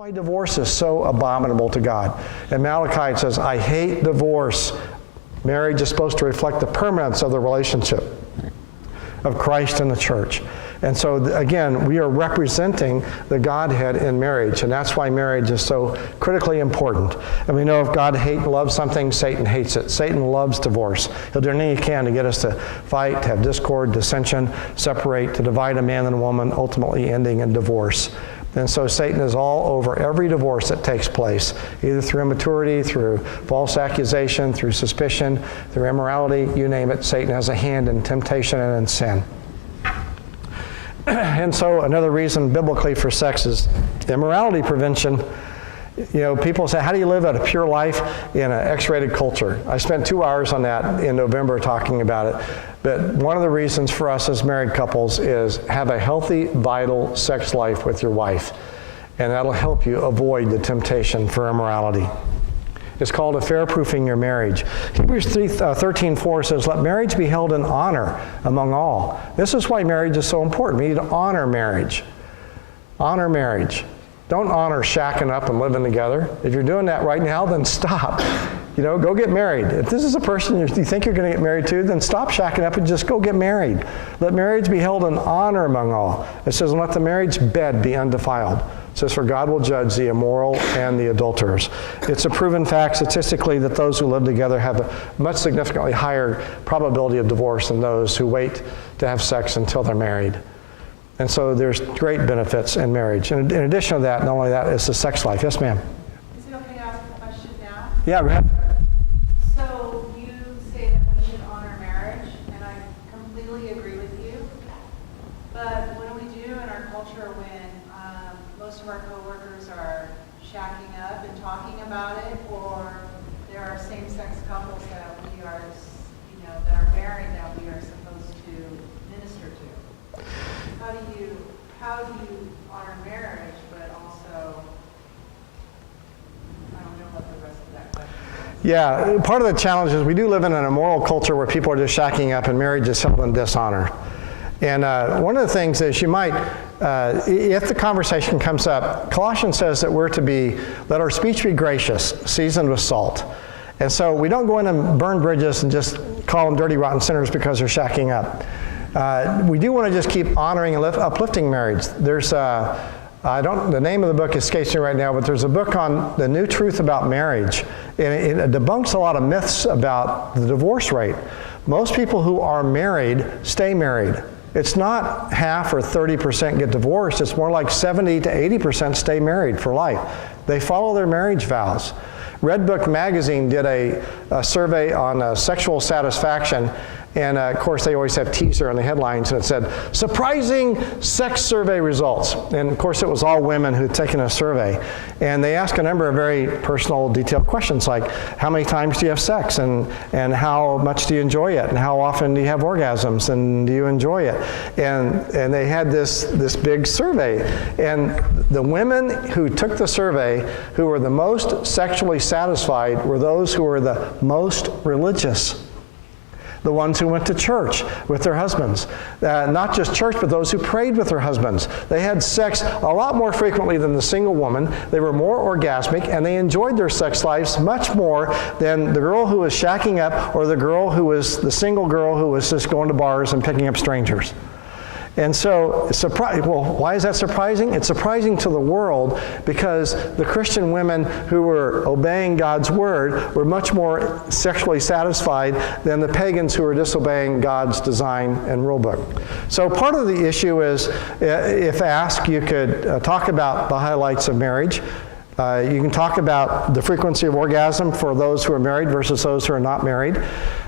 why divorce is so abominable to God. And Malachi, it says, I hate divorce. Marriage is supposed to reflect the permanence of the relationship of Christ and the church. And so, again, we are representing the Godhead in marriage, and that's why marriage is so critically important. And we know if God loves something, Satan hates it. Satan loves divorce. He'll do anything he can to get us to fight, to have discord, dissension, separate, to divide a man and a woman, ultimately ending in divorce. And so Satan is all over every divorce that takes place, either through immaturity, through false accusation, through suspicion, through immorality, you name it. Satan has a hand in temptation and in sin. And so another reason biblically for sex is immorality prevention. You know, people say, how do you live a pure life in an X-rated culture? I spent 2 hours on that in November talking about it. But one of the reasons for us as married couples is have a healthy, vital sex life with your wife. And that'll help you avoid the temptation for immorality. It's called affair-proofing your marriage. Hebrews 13:4 says, let marriage be held in honor among all. This is why marriage is so important. We need to honor marriage. Honor marriage. Don't honor shacking up and living together. If you're doing that right now, then stop. You know, go get married. If this is a person you think you're going to get married to, then stop shacking up and just go get married. Let marriage be held in honor among all. It says, and let the marriage bed be undefiled. It says, for God will judge the immoral and the adulterers. It's a proven fact statistically that those who live together have a much significantly higher probability of divorce than those who wait to have sex until they're married. And so there's great benefits in marriage. And in addition to that, not only that, it's the sex life. Yes, ma'am? Is it okay to ask a question now? Yeah, go ahead. So you say that we should honor marriage, and I completely agree with you. But what do we do in our culture when most of our coworkers are shacking up and talking about it, or there are same-sex couples that we are, you know, that are married that we are supposed to minister to? How do you honor marriage, but also, I don't know what the rest of that question is. Yeah, part of the challenge is we do live in an immoral culture where people are just shacking up and marriage is held in dishonor. And one of the things is you might, if the conversation comes up, Colossians says that we're to let our speech be gracious, seasoned with salt. And so we don't go in and burn bridges and just call them dirty, rotten sinners because they're shacking up. We do want to just keep honoring and uplifting marriage. There's the name of the book escapes me right now, but there's a book on the new truth about marriage. And it debunks a lot of myths about the divorce rate. Most people who are married stay married. It's not half or 30% get divorced. It's more like 70 to 80% stay married for life. They follow their marriage vows. Red Book magazine did a survey on sexual satisfaction. And of course, they always have teaser on the headlines, and it said, surprising sex survey results. And of course, it was all women who had taken a survey. And they asked a number of very personal, detailed questions like, how many times do you have sex? And how much do you enjoy it? And how often do you have orgasms? And do you enjoy it? And they had this big survey. And the women who took the survey, who were the most sexually satisfied, were those who were the most religious. The ones who went to church with their husbands. Not just church, but those who prayed with their husbands. They had sex a lot more frequently than the single woman. They were more orgasmic, and they enjoyed their sex lives much more than the girl who was shacking up or the single girl who was just going to bars and picking up strangers. And so, why is that surprising? It's surprising to the world because the Christian women who were obeying God's word were much more sexually satisfied than the pagans who were disobeying God's design and rule book. So part of the issue is, if asked, you could talk about the highlights of marriage. You can talk about the frequency of orgasm for those who are married versus those who are not married.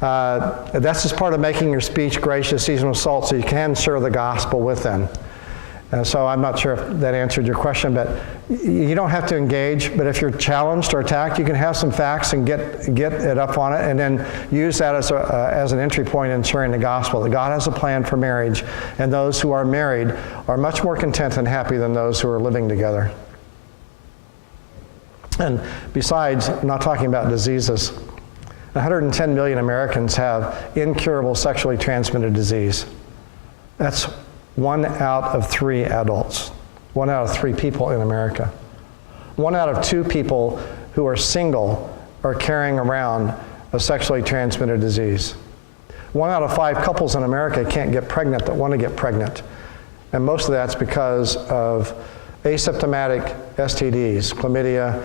That's just part of making your speech gracious, seasoned with salt, so you can share the gospel with them. So I'm not sure if that answered your question, but you don't have to engage. But if you're challenged or attacked, you can have some facts and get it up on it, and then use that as an entry point in sharing the gospel. That God has a plan for marriage, and those who are married are much more content and happy than those who are living together. And besides, I'm not talking about diseases. 110 million Americans have incurable sexually transmitted disease. That's 1 out of 3 adults, 1 out of 3 people in America. 1 out of 2 people who are single are carrying around a sexually transmitted disease. 1 out of 5 couples in America can't get pregnant that want to get pregnant. And most of that's because of asymptomatic STDs, chlamydia,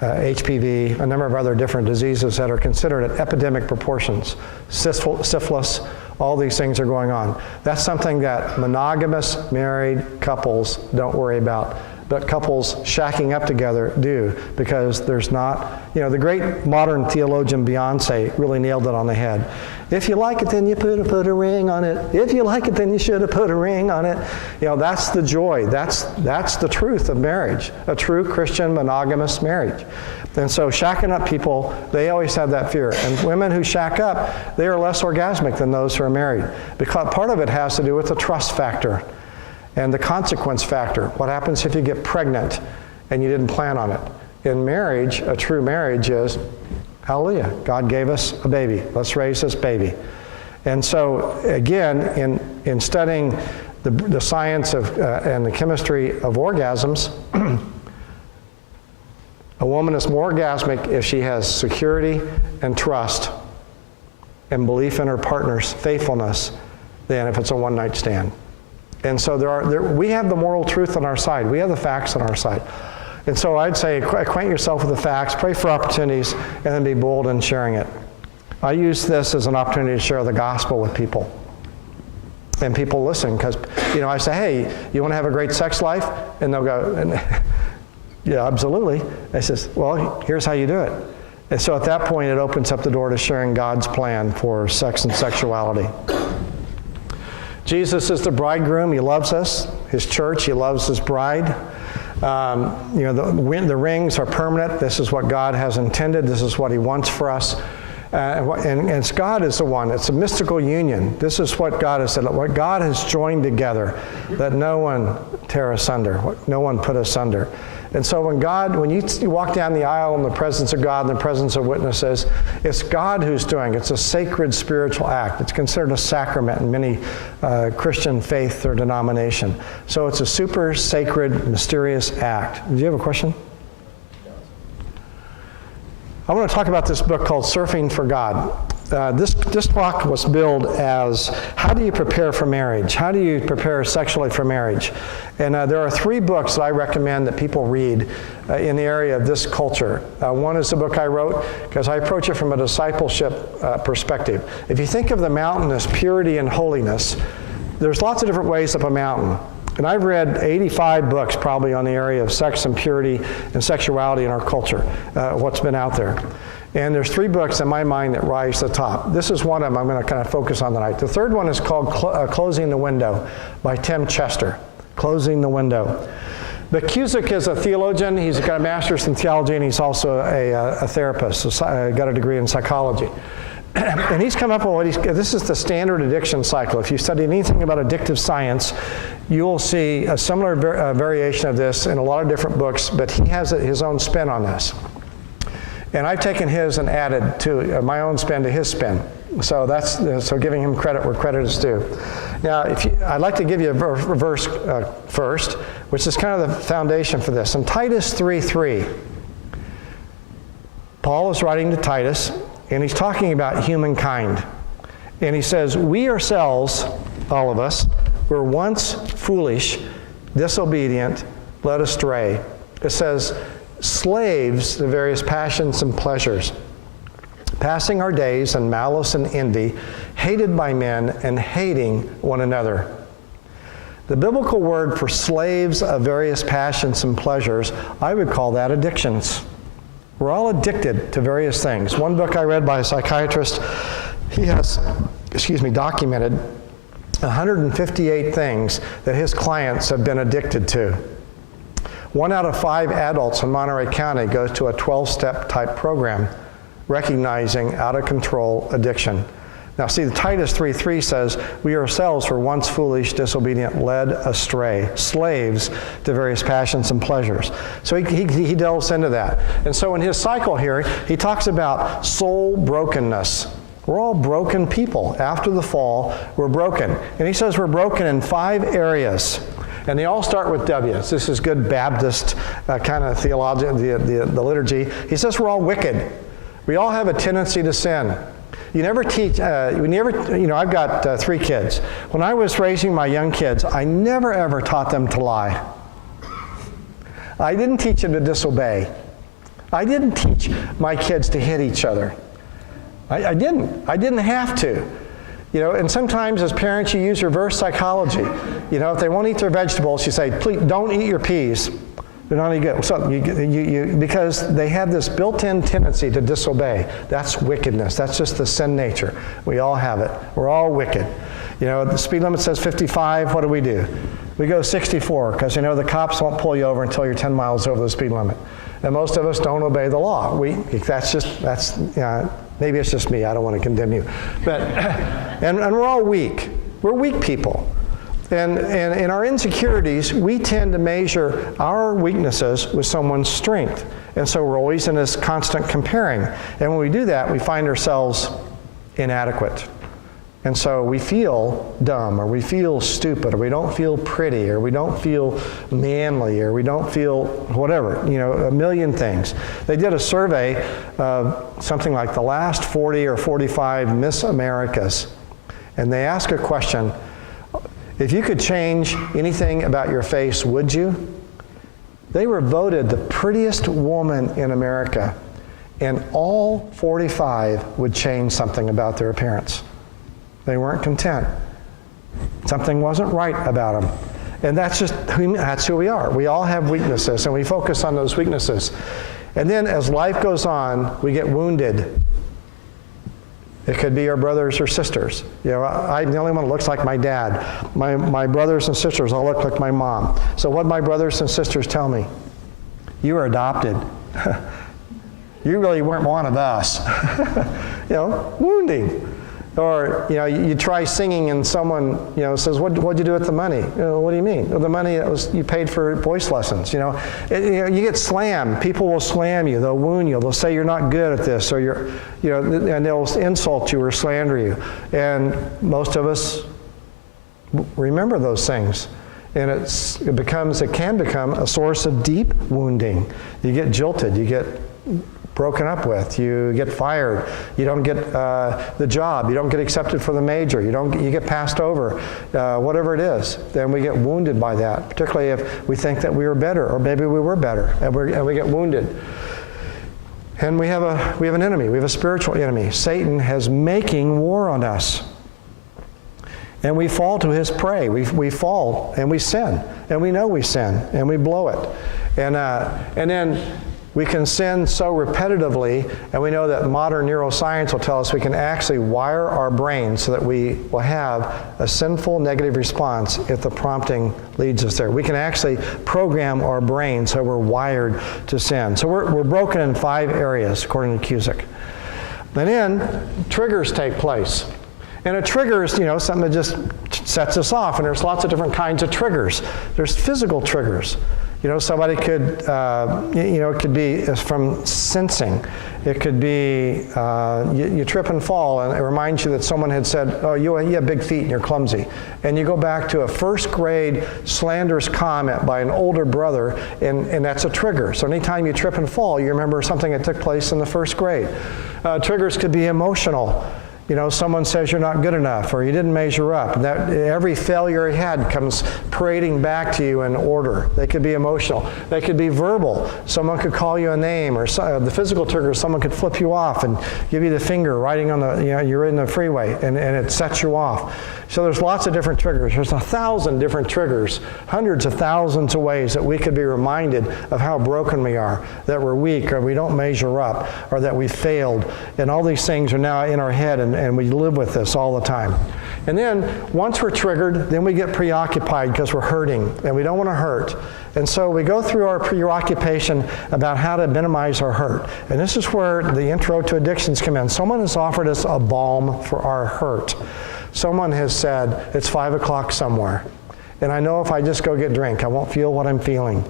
HPV, a number of other different diseases that are considered at epidemic proportions. Syphilis, all these things are going on. That's something that monogamous married couples don't worry about, but couples shacking up together do, because there's not, the great modern theologian Beyonce really nailed it on the head. If you like it, then you put a ring on it. If you like it, then you should have put a ring on it. That's the joy. That's the truth of marriage, a true Christian monogamous marriage. And so shacking up people, they always have that fear. And women who shack up, they are less orgasmic than those who are married. Because part of it has to do with the trust factor and the consequence factor. What happens if you get pregnant and you didn't plan on it? In marriage, a true marriage is, hallelujah, God gave us a baby. Let's raise this baby. And so, again, in studying the science of and the chemistry of orgasms, a woman is more orgasmic if she has security and trust and belief in her partner's faithfulness than if it's a one-night stand. And so we have the moral truth on our side. We have the facts on our side. And so I'd say acquaint yourself with the facts, pray for opportunities, and then be bold in sharing it. I use this as an opportunity to share the gospel with people. And people listen, because I say, hey, you want to have a great sex life? And they'll go, yeah, absolutely. I says, well, here's how you do it. And so at that point, it opens up the door to sharing God's plan for sex and sexuality. Jesus is the bridegroom. He loves us. His church, he loves his bride. The rings are permanent. This is what God has intended. This is what he wants for us. And God is the one. It's a mystical union. This is what God has said. What God has joined together, let no one tear asunder. No one put asunder. And so when you walk down the aisle in the presence of God, in the presence of witnesses, it's God who's doing it. It's a sacred spiritual act. It's considered a sacrament in many Christian faith or denomination. So it's a super sacred, mysterious act. Do you have a question? I want to talk about this book called Surfing for God. This talk was billed as, how do you prepare for marriage? How do you prepare sexually for marriage? And there are 3 books that I recommend that people read in the area of this culture. One is the book I wrote, because I approach it from a discipleship perspective. If you think of the mountain as purity and holiness, there's lots of different ways up a mountain. And I've read 85 books probably on the area of sex and purity and sexuality in our culture, what's been out there. And there's 3 books in my mind that rise to the top. This is one of them I'm going to kind of focus on tonight. The third one is called Closing the Window by Tim Chester. Closing the Window. But Cusick is a theologian. He's got a master's in theology, and he's also a therapist. Got a degree in psychology. And he's come up with this is the standard addiction cycle. If you study anything about addictive science, you'll see a similar variation of this in a lot of different books, but he has his own spin on this. And I've taken his and added to my own spin to his spin. So so giving him credit where credit is due. Now, I'd like to give you a verse first, which is kind of the foundation for this. In Titus 3:3, Paul is writing to Titus, and he's talking about humankind. And he says, we ourselves, all of us, were once foolish, disobedient, led astray. It says, slaves to various passions and pleasures, passing our days in malice and envy, hated by men and hating one another. The biblical word for slaves of various passions and pleasures, I would call that addictions. We're all addicted to various things. One book I read by a psychiatrist, he has, documented 158 things that his clients have been addicted to. 1 out of 5 adults in Monterey County goes to a 12-step type program recognizing out-of-control addiction. Now see, the Titus 3:3 says, we ourselves were once foolish, disobedient, led astray, slaves to various passions and pleasures. So he delves into that. And so in his cycle here, he talks about soul brokenness. We're all broken people. After the fall, we're broken. And he says we're broken in 5 areas. And they all start with W's. This is good Baptist kind of theology, the liturgy. He says we're all wicked. We all have a tendency to sin. You never teach, I've got 3 kids. When I was raising my young kids, I never ever taught them to lie. I didn't teach them to disobey. I didn't teach my kids to hit each other. I didn't. I didn't have to. And sometimes as parents you use reverse psychology. If they won't eat their vegetables, you say, please don't eat your peas. They're not any good. So because they have this built-in tendency to disobey. That's wickedness. That's just the sin nature. We all have it. We're all wicked. The speed limit says 55. What do? We go 64 because the cops won't pull you over until you're 10 miles over the speed limit. And most of us don't obey the law. Maybe it's just me. I don't want to condemn you. But and we're all weak. We're weak people. And in our insecurities, we tend to measure our weaknesses with someone's strength. And so we're always in this constant comparing. And when we do that, we find ourselves inadequate. And so we feel dumb, or we feel stupid, or we don't feel pretty, or we don't feel manly, or we don't feel whatever, a million things. They did a survey of something like the last 40 or 45 Miss Americas, and they asked a question, if you could change anything about your face, would you? They were voted the prettiest woman in America, and all 45 would change something about their appearance. They weren't content. Something wasn't right about them. And that's who we are. We all have weaknesses, and we focus on those weaknesses. And then as life goes on, we get wounded. It could be our brothers or sisters. I'm the only one that looks like my dad. My brothers and sisters all look like my mom. So what my brothers and sisters tell me? You were adopted. You really weren't one of us. Wounding. Or, you try singing and someone, says, what'd you do with the money? What do you mean? Well, the money you paid for voice lessons, you get slammed. People will slam you. They'll wound you. They'll say you're not good at this, or and they'll insult you or slander you. And most of us remember those things. And it can become a source of deep wounding. You get jilted. You get broken up with, you get fired, you don't get the job, you don't get accepted for the major, you get passed over, whatever it is, then we get wounded by that, particularly if we think that we were better, or maybe we were better, and we get wounded. And we have an enemy, we have a spiritual enemy. Satan is making war on us. And we fall to his prey. We fall and we sin, and we know we sin, and we blow it. And then we can sin so repetitively, and we know that modern neuroscience will tell us we can actually wire our brain so that we will have a sinful negative response if the prompting leads us there. We can actually program our brain so we're wired to sin. So we're broken in 5 areas, according to Cusick. And then triggers take place. And a trigger is, something that just sets us off, and there's lots of different kinds of triggers. There's physical triggers. Somebody could, it could be from sensing. It could be you trip and fall, and it reminds you that someone had said, oh, you have big feet and you're clumsy. And you go back to a first grade slanderous comment by an older brother, and that's a trigger. So anytime you trip and fall, you remember something that took place in the first grade. Triggers could be emotional. Someone says you're not good enough, or you didn't measure up. And that every failure you had comes parading back to you in order. They could be emotional. They could be verbal. Someone could call you a name, or the physical trigger, someone could flip you off and give you the finger riding on you're in the freeway, and it sets you off. So there's lots of different triggers. There's 1,000 different triggers, hundreds of thousands of ways that we could be reminded of how broken we are, that we're weak, or we don't measure up, or that we failed. And all these things are now in our head, and we live with this all the time. And then once we're triggered, then we get preoccupied because we're hurting, and we don't want to hurt. And so we go through our preoccupation about how to minimize our hurt. And this is where the intro to addictions come in. Someone has offered us a balm for our hurt. Someone has said, it's 5 o'clock somewhere, and I know if I just go get drink, I won't feel what I'm feeling.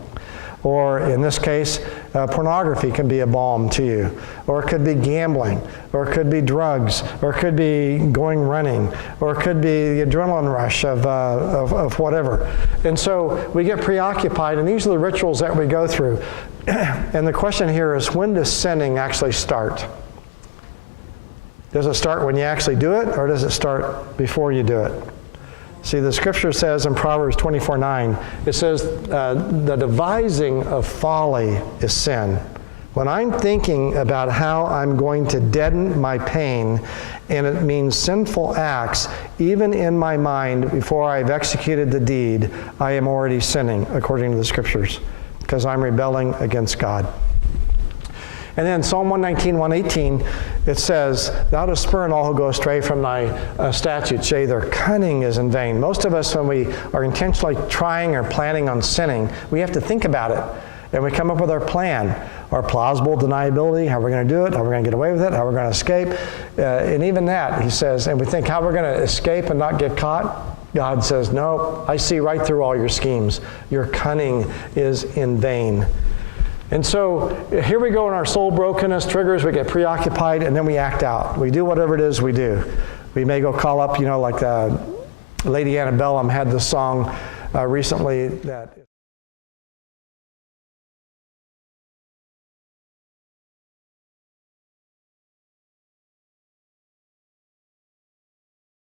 Or in this case, pornography can be a balm to you. Or it could be gambling. Or it could be drugs. Or it could be going running. Or it could be the adrenaline rush of whatever. And so we get preoccupied, and these are the rituals that we go through. And the question here is, when does sinning actually start? Does it start when you actually do it, or does it start before you do it? See, the scripture says in Proverbs 24:9, it says, the devising of folly is sin. When I'm thinking about how I'm going to deaden my pain, and it means sinful acts, even in my mind, before I've executed the deed, I am already sinning, according to the scriptures, because I'm rebelling against God. And then Psalm 119, 118, it says, thou dost spurn all who go astray from thy statutes, yea, their cunning is in vain. Most of us, when we are intentionally trying or planning on sinning, we have to think about it. And we come up with our plan, our plausible deniability, how we're going to do it, how we're going to get away with it, how we're going to escape. And even that, he says, and we think how we're going to escape and not get caught. God says, no, I see right through all your schemes. Your cunning is in vain. And so here we go in our soul brokenness, triggers, we get preoccupied, and then we act out. We do whatever it is we do. We may go call up, like Lady Antebellum had this song recently that...